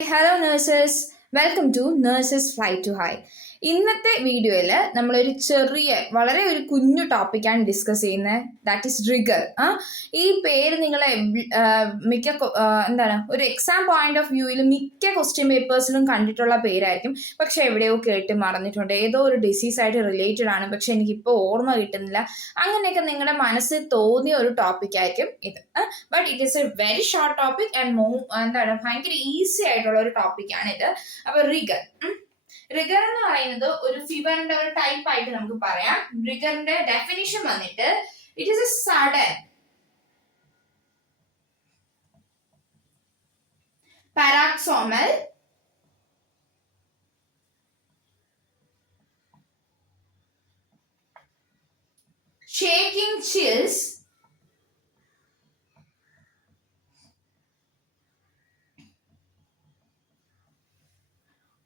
Hello nurses, welcome to Nurses Fly to High. ഇന്നത്തെ വീഡിയോയിൽ നമ്മളൊരു വളരെ ഒരു കുഞ്ഞു ടോപ്പിക്കാണ് ഡിസ്കസ് ചെയ്യുന്നത്. That is rigger. ഈ പേര് നിങ്ങളെ ഒരു എക്സാം പോയിന്റ് ഓഫ് വ്യൂവിൽ മിക്ക ക്വസ്റ്റ്യൻ പേപ്പേഴ്സിലും കണ്ടിട്ടുള്ള പേരായിരിക്കും. പക്ഷെ എവിടെയോ കേട്ട് മറന്നിട്ടുണ്ട്. ഏതോ ഒരു ഡിസീസായിട്ട് റിലേറ്റഡ് ആണ്, പക്ഷെ എനിക്കിപ്പോൾ ഓർമ്മ കിട്ടുന്നില്ല. അങ്ങനെയൊക്കെ നിങ്ങളുടെ മനസ്സിൽ തോന്നിയ ഒരു ടോപ്പിക്കായിരിക്കും ഇത്. But it is A very short topic and ഭയങ്കര ഈസി ആയിട്ടുള്ള ഒരു ടോപ്പിക്കാണ് ഇത്. അപ്പൊ റിഗർ എന്ന് പറയുന്നത് ഒരു ഫീവറിന്റെ ഒരു ടൈപ്പ് ആയിട്ട് നമുക്ക് പറയാം. റിഗറിന്റെ ഡെഫിനിഷൻ വന്നിട്ട് it is a sudden paroxysmal shaking chills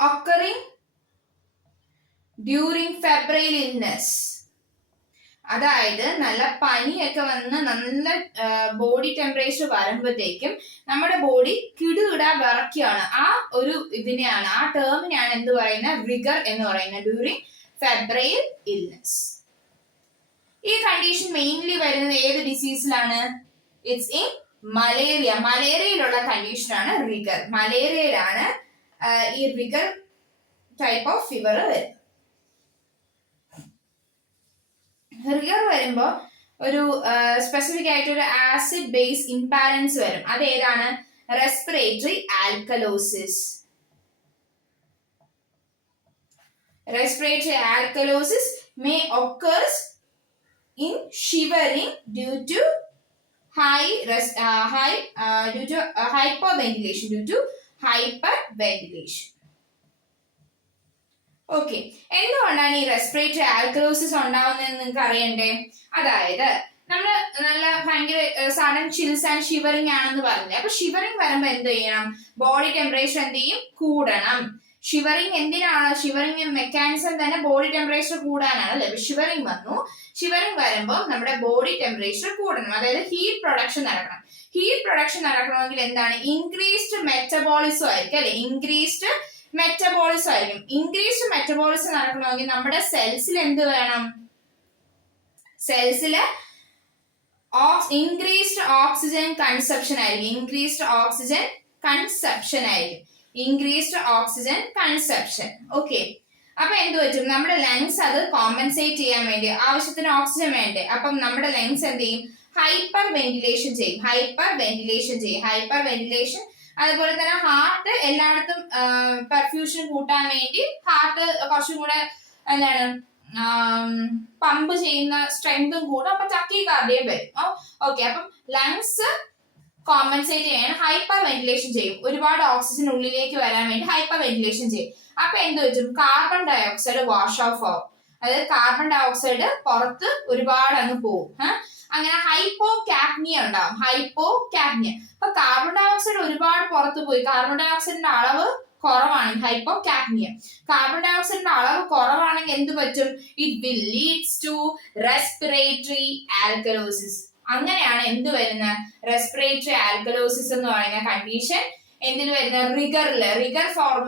occurring during febrile illness. അതായത് നല്ല പനിയൊക്കെ വന്ന് നല്ല ബോഡി ടെമ്പറേച്ചർ വരുമ്പോഴത്തേക്കും നമ്മുടെ ബോഡി കിടുകിട വിറയ്ക്കുകയാണ്. ആ ഒരു ഇതിനെയാണ്, ആ ടേമിനെയാണ് എന്ത് പറയുന്നത്, റിഗർ എന്ന് പറയുന്നത്. During febrile illness. ഈ കണ്ടീഷൻ മെയിൻലി വരുന്നത് ഏത് ഡിസീസിലാണ്? It's in malaria. മലേറിയയിലുള്ള കണ്ടീഷനാണ് റിഗർ. മലേറിയയിലാണ് ഈ റിഗർ ടൈപ്പ് ഓഫ് ഫീവർ വരുന്നത്. റിഗർ വരുമ്പോ ഒരു സ്പെസിഫിക് ആയിട്ട് ഒരു ആസിഡ് ബേസ് ഇംബാലൻസ് വരും. അത് ഏതാണ്? Respiratory alkalosis. Respiratory alkalosis may occur in shivering due to hyperventilation. Okay, എന്തുകൊണ്ടാണ് ഈ റെസ്പിറേറ്ററി ആൽക്കലോസിസ് ഉണ്ടാവുന്നതെന്ന് നിങ്ങൾക്ക് അറിയണ്ടേ? അതായത് നമ്മൾ നല്ല ഭയങ്കര സഡൻ ചിൽസ് ആൻഡ് ഷിവറിംഗ് ആണെന്ന് പറഞ്ഞില്ലേ. അപ്പൊ ഷിവറിംഗ് വരുമ്പോ എന്ത് ചെയ്യണം? ബോഡി ടെമ്പറേച്ചർ എന്ത് ചെയ്യും? കൂടണം. ഷിവറിംഗ് എന്തിനാണ്? ഷിവറിംഗ് മെക്കാനിസം തന്നെ ബോഡി ടെമ്പറേച്ചർ കൂടാനാണ് അല്ലെ. ഷിവറിംഗ് വന്നു. ഷിവറിംഗ് വരുമ്പോൾ നമ്മുടെ ബോഡി ടെമ്പറേച്ചർ കൂടണം. അതായത് ഹീറ്റ് പ്രൊഡക്ഷൻ നടക്കണം. ഹീറ്റ് പ്രൊഡക്ഷൻ നടക്കണമെങ്കിൽ എന്താണ്? ഇൻക്രീസ്ഡ് മെറ്റബോളിസം ആയിരിക്കും അല്ലെ. ഇൻക്രീസ്ഡ് മെറ്റബോളിസം ആയിരിക്കും. ഇൻക്രീസ്ഡ് മെറ്റബോളിസം നടക്കണമെങ്കിൽ നമ്മുടെ സെൽസിൽ എന്ത് വേണം? സെൽസില് ഇൻക്രീസ്ഡ് ഓക്സിജൻ കൺസപ്ഷൻ ആയിരിക്കും. Increased oxygen consumption. ഓക്കെ, അപ്പൊ എന്ത് പറ്റും? നമ്മുടെ ലങ്സ് അത് കോമ്പൻസേറ്റ് ചെയ്യാൻ വേണ്ടി ആവശ്യത്തിന് ഓക്സിജൻ വേണ്ടേ. അപ്പം നമ്മുടെ ലങ്സ് എന്ത് ചെയ്യും? ഹൈപ്പർ വെന്റിലേഷൻ ചെയ്യും. അതുപോലെ തന്നെ ഹാർട്ട് എല്ലായിടത്തും പെർഫ്യൂഷൻ കൂട്ടാൻ വേണ്ടി ഹാർട്ട് കുറച്ചും കൂടെ എന്താണ് പമ്പ് ചെയ്യുന്ന സ്ട്രെങ്തും കൂടും. അപ്പൊ ടക്കികാർഡിയ വരും. ഓക്കെ, അപ്പം ലങ്സ് കോമ്പൻസേറ്റ് ചെയ്യാൻ ഹൈപ്പർ വെന്റിലേഷൻ ചെയ്യും. ഒരുപാട് ഓക്സിജൻ ഉള്ളിലേക്ക് വരാൻ വേണ്ടി ഹൈപ്പർ വെന്റിലേഷൻ ചെയ്യും. അപ്പൊ എന്ത് പറ്റും? Carbon dioxide wash off ആവും. അതായത് കാർബൺ ഡൈ ഓക്സൈഡ് പുറത്ത് ഒരുപാട് അങ്ങ് പോകും. അങ്ങനെ ഹൈപ്പോകാപ്നിയ ഉണ്ടാവും. അപ്പൊ കാർബൺ ഡൈ ഓക്സൈഡ് ഒരുപാട് പുറത്ത് പോയി. കാർബൺ ഡൈ ഓക്സൈഡിന്റെ അളവ് കുറവാണെങ്കിൽ ഹൈപ്പോകാപ്നിയ. കാർബൺ ഡൈ ഓക്സൈഡിന്റെ അളവ് കുറവാണെങ്കിൽ എന്ത് പറ്റും? It will leads to respiratory alkalosis. അങ്ങനെയാണ് എന്ത് വരുന്നത്? റെസ്പിറേറ്ററി ആൽക്കലോസിസ് എന്ന് പറയുന്ന കണ്ടീഷൻ എന്തിൽ വരുന്ന? റിഗർ ഫോം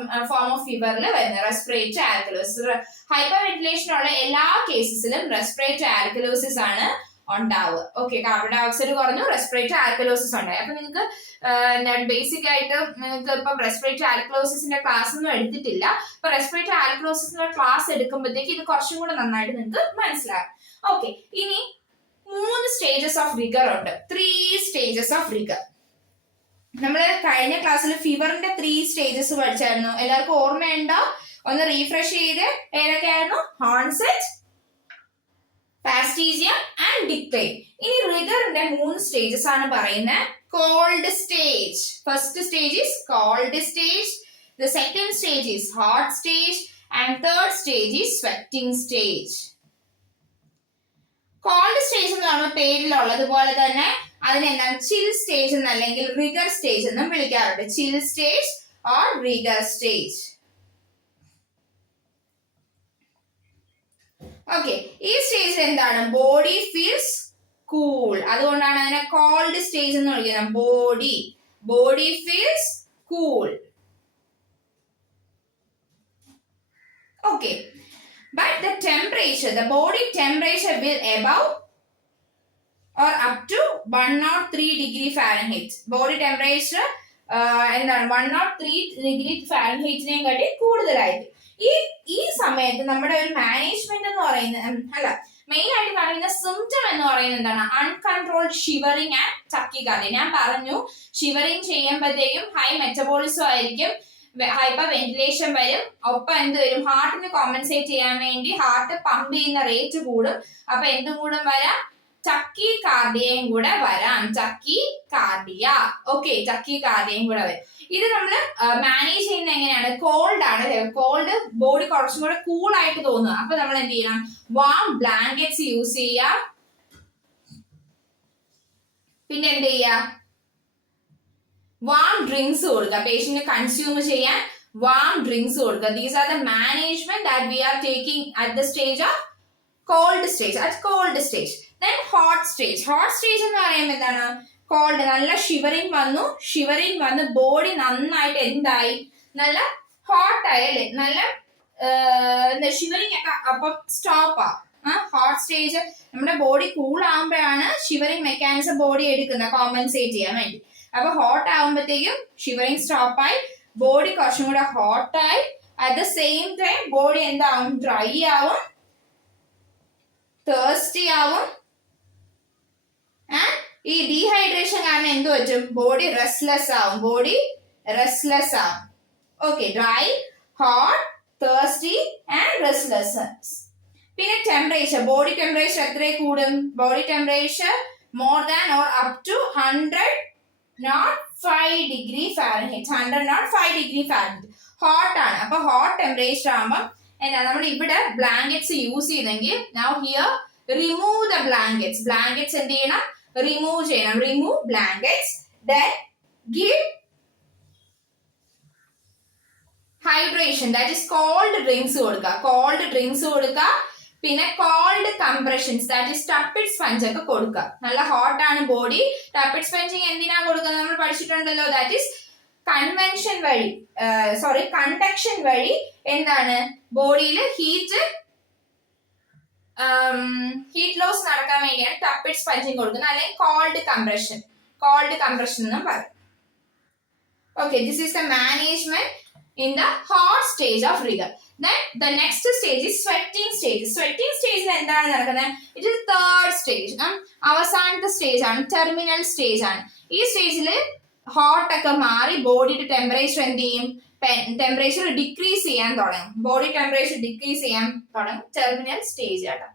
ഓഫ് ഫീവറിൽ വരുന്ന റെസ്പിറേറ്ററി ആൽക്കലോസിസ്. ഹൈപ്പർ വെന്റിലേഷനുള്ള എല്ലാ കേസസിലും റെസ്പിറേറ്ററി ആൽക്കലോസിസ് ആണ് ഉണ്ടാവുക. ഓക്കെ, കാർബൺ ഡൈ ഓക്സൈഡ് കുറഞ്ഞു, റെസ്പിറേറ്ററി ആൽക്കലോസിസ് ഉണ്ടായി. അപ്പൊ നിങ്ങൾക്ക് ബേസിക് ആയിട്ട് നിങ്ങൾക്ക് ഇപ്പൊ റെസ്പിറേറ്ററി ആൽക്കലോസിസിന്റെ ക്ലാസ് ഒന്നും എടുത്തിട്ടില്ല. അപ്പൊ റെസ്പിറേറ്ററി ആൽക്കലോസിസിന്റെ ക്ലാസ് എടുക്കുമ്പോഴത്തേക്ക് ഇത് കുറച്ചും കൂടെ നന്നായിട്ട് നിങ്ങൾക്ക് മനസ്സിലാകും. ഓക്കെ, ഇനി 3 സ്റ്റേജസ് ഓഫ് റിഗർ ഉണ്ട്. 3 സ്റ്റേജസ് ഓഫ് റിഗർ. നമ്മള് കഴിഞ്ഞ ക്ലാസ്സിൽ ഫീവറിന്റെ 3 സ്റ്റേജസ് പഠിച്ചായിരുന്നു. എല്ലാവർക്കും ഓർമ്മയുണ്ടോ? ഒന്ന് റീഫ്രഷ് ചെയ്ത്. ഏതൊക്കെയായിരുന്നു? Onset, fastigium and decline. ഇനി റിഗറിന്റെ 3 സ്റ്റേജസ് ആണ് പറയുന്നത്. Cold stage. First stage is cold stage. The second stage is hot stage and third stage is sweating stage. Cold stage എന്ന് പറയുമ്പോൾ പേരിലുള്ളതുപോലെ തന്നെ അതിനെന്താണ് ചിൽ സ്റ്റേജ് എന്ന് അല്ലെങ്കിൽ റിഗർ സ്റ്റേജ് എന്നും വിളിക്കാറുണ്ട്. Chill stage or rigor stage. Okay, ഈ സ്റ്റേജിൽ എന്താണ്? Body feels cool. അതുകൊണ്ടാണ് അതിനെ കോൾഡ് സ്റ്റേജ് എന്ന് വിളിക്കുന്നത്. Body feels cool. Okay, but the temperature, the body temperature will above or up to 103 degree Fahrenheit. Body temperature എന്താണ് 103 ഡിഗ്രി ഫാരൻഹീറ്റിനെയും കാട്ടി കൂടുതലായിരിക്കും. ഈ സമയത്ത് നമ്മുടെ ഒരു മാനേജ്മെന്റ് എന്ന് പറയുന്നത് അല്ല, മെയിൻ ആയിട്ട് കാണിക്കുന്ന സിംറ്റം എന്ന് പറയുന്നത് എന്താണ്? Uncontrolled shivering and tachycardia. ഞാൻ പറഞ്ഞു ഷിവറിങ് ചെയ്യുമ്പോഴത്തേക്കും ഹൈ മെറ്റബോളിസം ആയിരിക്കും, ഹൈപ്പർ വെന്റിലേഷൻ വരും, ഒപ്പം എന്ത് വരും? ഹാർട്ടിന് കോമ്പൻസേറ്റ് ചെയ്യാൻ വേണ്ടി ഹാർട്ട് പമ്പ് ചെയ്യുന്ന റേറ്റ് കൂടും. അപ്പൊ എന്തും കൂടും വരാം? ടക്കികാർഡിയയും കൂടെ വരാം. ടക്കികാർഡിയ. ഓക്കെ, ടക്കികാർഡിയയും കൂടെ വരും. ഇത് നമ്മൾ മാനേജ് ചെയ്യുന്ന എങ്ങനെയാണ്? കോൾഡ് ആണ്. കോൾഡ് ബോഡി കുറച്ചും കൂടെ കൂൾ ആയിട്ട് തോന്നുക. അപ്പൊ നമ്മൾ എന്ത് ചെയ്യണം? വാം ബ്ലാങ്കറ്റ്സ് യൂസ് ചെയ്യുക. പിന്നെ എന്ത് ചെയ്യുക? വാം ഡ്രിങ്ക്സ് കൊടുക്കുക. പേഷ്യന്റ് കൺസ്യൂം ചെയ്യാൻ വാം ഡ്രിങ്ക്സ് കൊടുക്കുക. These are the management that we are taking at the stage of cold stage. At cold stage. Then hot stage. Hot stage എന്ന് പറയുമ്പോൾ എന്താണ്? കോൾഡ്, നല്ല ഷിവറിങ് വന്ന് ബോഡി നന്നായിട്ട് എന്തായി? നല്ല ഹോട്ട് ആയി അല്ലേ? നല്ല ഷിവറിങ് ഒക്കെ അപ്പം സ്റ്റോപ്പ് ആ. ഹോട്ട് സ്റ്റേജ് നമ്മുടെ ബോഡി കൂൾ ആകുമ്പോഴാണ് ഷിവറിങ് മെക്കാനിസം ബോഡി എടുക്കുന്നത് കോമ്പൻസേറ്റ് ചെയ്യാൻ വേണ്ടി. അപ്പൊ ഹോട്ട് ആകുമ്പോഴത്തേക്കും ഷിവറിങ് സ്റ്റോപ്പായി, ബോഡി കുറച്ചും കൂടെ ഹോട്ടായി. At the same time body എന്താവും? ഡ്രൈ ആവും, തേഴ്സ്റ്റി ആവും. ഈ ഡീഹൈഡ്രേഷൻ കാരണം എന്ത് പറ്റും? ബോഡി റെസ്റ്റ്ലെസ് ആവും. Okay, dry, hot, thirsty and restless. പിന്നെ ടെമ്പറേച്ചർ, ബോഡി ടെമ്പറേച്ചർ എത്ര കൂടും? Body temperature more than or up to 100.5 degree Fahrenheit. 100.5 degree Fahrenheit hot ആണ്. അപ്പൊ ഹോട്ട് ടെമ്പറേച്ചർ ആകുമ്പോൾ എന്താ? നമ്മൾ ഇവിടെ ബ്ലാങ്കറ്റ്സ് യൂസ് ചെയ്തെങ്കിൽ now here remove the blankets. Blankets എന്ത് ചെയ്യണം? റിമൂവ് ചെയ്യണം. Remove blankets. Then give hydration, that is cold drinks കൊടുക്കുക. പിന്നെ cold compressions, that is tepid sponge ഒക്കെ കൊടുക്കുക. നല്ല ഹോട്ട് ആണ് ബോഡി. ടപ്പിഡ് സ്പഞ്ചിങ് എന്തിനാ കൊടുക്കുന്നത്? നമ്മൾ പഠിച്ചിട്ടുണ്ടല്ലോ. ദാറ്റ് ഈസ് കൺവെൻഷൻ വഴി കണ്ടക്ഷൻ വഴി എന്താണ്? ബോഡിയിൽ ഹീറ്റ് ലോസ് നടക്കാൻ വേണ്ടിയാണ് ടപ്പിഡ് സ്പഞ്ചിങ് കൊടുക്കുന്നത്, അല്ലെങ്കിൽ കോൾഡ് കംപ്രഷൻ എന്നും പറയും. Okay, this is the management in the hot stage of rigor. Then the next stage is sweating stage. Sweating stage എന്താണ് നടക്കുന്നത്? It is third stage. അവസാനത്തെ സ്റ്റേജ് ആണ്, ടെർമിനൽ സ്റ്റേജ് ആണ്. ഈ സ്റ്റേജിൽ ഹോട്ട് ഒക്കെ മാറി ബോഡിയുടെ ടെമ്പറേച്ചർ എന്ത് ചെയ്യും? ടെമ്പറേച്ചർ ഡിക്രീസ് ചെയ്യാൻ തുടങ്ങും. ടെർമിനൽ സ്റ്റേജ് ആണ്.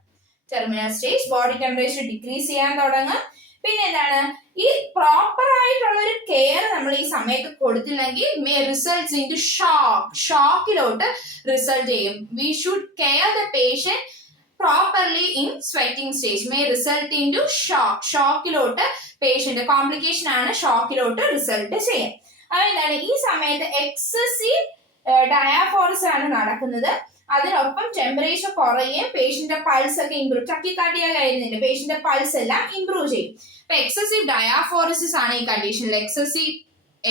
Terminal stage body temperature decrease ചെയ്യാൻ തുടങ്ങും. പിന്നെ എന്താണ്? ഈ പ്രോപ്പർ ആയിട്ടുള്ള ഒരു കെയർ നമ്മൾ ഈ സമയത്ത് കൊടുത്തില്ലെങ്കിൽ മേ റിസൾട്ട്സ് ഇൻ ടു ഷോക്കിലോട്ട് റിസൾട്ട് ചെയ്യും. We should care the patient properly in sweating stage. May result in to ഷോക്കിലോട്ട് പേഷ്യന്റ് കോംപ്ലിക്കേഷൻ ആണ് ഷോക്കിലോട്ട് റിസൾട്ട് ചെയ്യാം. അതെന്താണ്? ഈ സമയത്ത് എക്സസീവ് ഡയാഫോറിസ് ആണ് നടക്കുന്നത്. അതിനൊപ്പം ടെമ്പറേച്ചർ കുറയുകയും പേഷ്യന്റെ പൾസ് ഒക്കെ ഇംപ്രൂവ്, ടക്കിക്കാർഡിയ കഴിയുന്നില്ല, പേഷ്യന്റെ പൾസ് എല്ലാം ഇംപ്രൂവ് ചെയ്യും. അപ്പൊ എക്സസീവ് ഡയാഫോറിസിസ് ആണ് ഈ കണ്ടീഷനിൽ.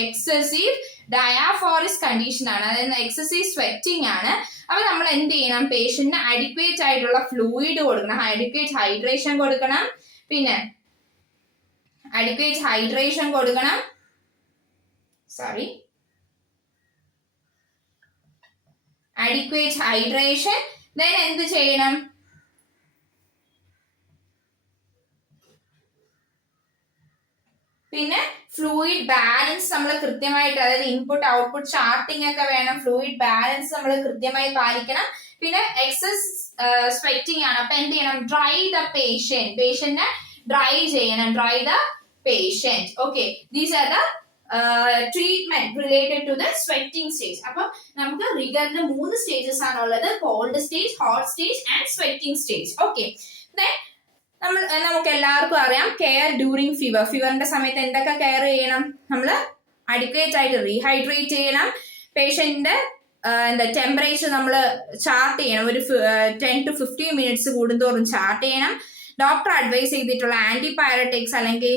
എക്സസീവ് ഡയാഫോറിസ് കണ്ടീഷൻ ആണ്, അതായത് എക്സസീവ് സ്വെറ്റിംഗ് ആണ്. അപ്പൊ നമ്മൾ എന്ത് ചെയ്യണം? പേഷ്യന്റിന് അഡിക്വേറ്റ് ആയിട്ടുള്ള ഫ്ലൂയിഡ് കൊടുക്കണം, അഡിക്വേറ്റ് ഹൈഡ്രേഷൻ കൊടുക്കണം. പിന്നെ adequate hydration. Then എന്ത് ചെയ്യണം? പിന്നെ ഫ്ലൂയിഡ് ബാലൻസ് നമ്മൾ കൃത്യമായിട്ട്, അതായത് ഇൻപുട്ട് ഔട്ട്പുട്ട് ചാർട്ടിംഗ് ഒക്കെ വേണം. ഫ്ലൂയിഡ് ബാലൻസ് നമ്മൾ കൃത്യമായി പാലിക്കണം. പിന്നെ എക്സസ് സ്വെറ്റിംഗ് ആണ്. അപ്പൊ എന്ത് ചെയ്യണം? ഡ്രൈ ദ പേഷ്യന്റിനെ ഡ്രൈ ചെയ്യണം. Okay, these are the treatment related to the sweating stage. അപ്പൊ നമുക്ക് റിഗറിന് 3 സ്റ്റേജസ് ആണുള്ളത്: cold stage, hot stage and sweating stage. Okay, നമുക്ക് എല്ലാവർക്കും അറിയാം കെയർ ഡ്യൂറിങ് ഫീവറിന്റെ സമയത്ത് എന്തൊക്കെ കെയർ ചെയ്യണം? നമ്മൾ അഡിക്വേറ്റ് ആയിട്ട് റീഹൈഡ്രേറ്റ് ചെയ്യണം. പേഷ്യന്റിന്റെ ടെമ്പറേച്ചർ നമ്മൾ ചാർട്ട് ചെയ്യണം. ഒരു 10 to 15 മിനിറ്റ്സ് കൂടുന്തോറും ചാർട്ട് ചെയ്യണം. ഡോക്ടർ അഡ്വൈസ് ചെയ്തിട്ടുള്ള ആന്റിപയററ്റിക്സ് അല്ലെങ്കിൽ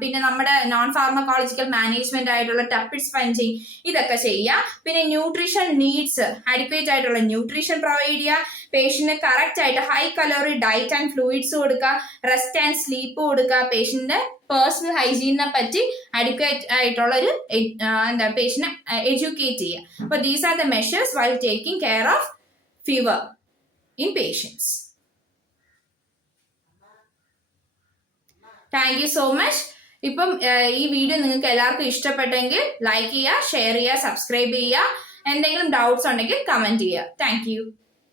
പിന്നെ നമ്മുടെ നോൺ ഫാർമക്കോളജിക്കൽ മാനേജ്മെന്റ് ആയിട്ടുള്ള ടപ്പിഡ് സ്പഞ്ചിങ് ഇതൊക്കെ ചെയ്യുക. പിന്നെ ന്യൂട്രീഷൻ നീഡ്സ് അഡിക്വേറ്റ് ആയിട്ടുള്ള ന്യൂട്രീഷൻ പ്രൊവൈഡ് ചെയ്യുക, പേഷ്യന്റിന് കറക്റ്റ് ആയിട്ട് high calorie diet and fluids കൊടുക്കുക, റെസ്റ്റ് ആൻഡ് സ്ലീപ്പ് കൊടുക്കുക, പേഷ്യന്റിന്റെ പേഴ്സണൽ ഹൈജീനെ പറ്റി അഡിക്വേറ്റ് ആയിട്ടുള്ള ഒരു പേഷ്യനെ എഡ്യൂക്കേറ്റ് ചെയ്യുക. അപ്പോൾ these are the measures while taking care of fever in patients. Thank you so much. ഇപ്പം ഈ വീഡിയോ നിങ്ങൾക്ക് എല്ലാവർക്കും ഇഷ്ടപ്പെട്ടെങ്കിൽ ലൈക്ക് ചെയ്യുക, ഷെയർ ചെയ്യുക, സബ്സ്ക്രൈബ് ചെയ്യുക. എന്തെങ്കിലും ഡൗട്ട്സ് ഉണ്ടെങ്കിൽ കമന്റ് ചെയ്യുക. Thank you.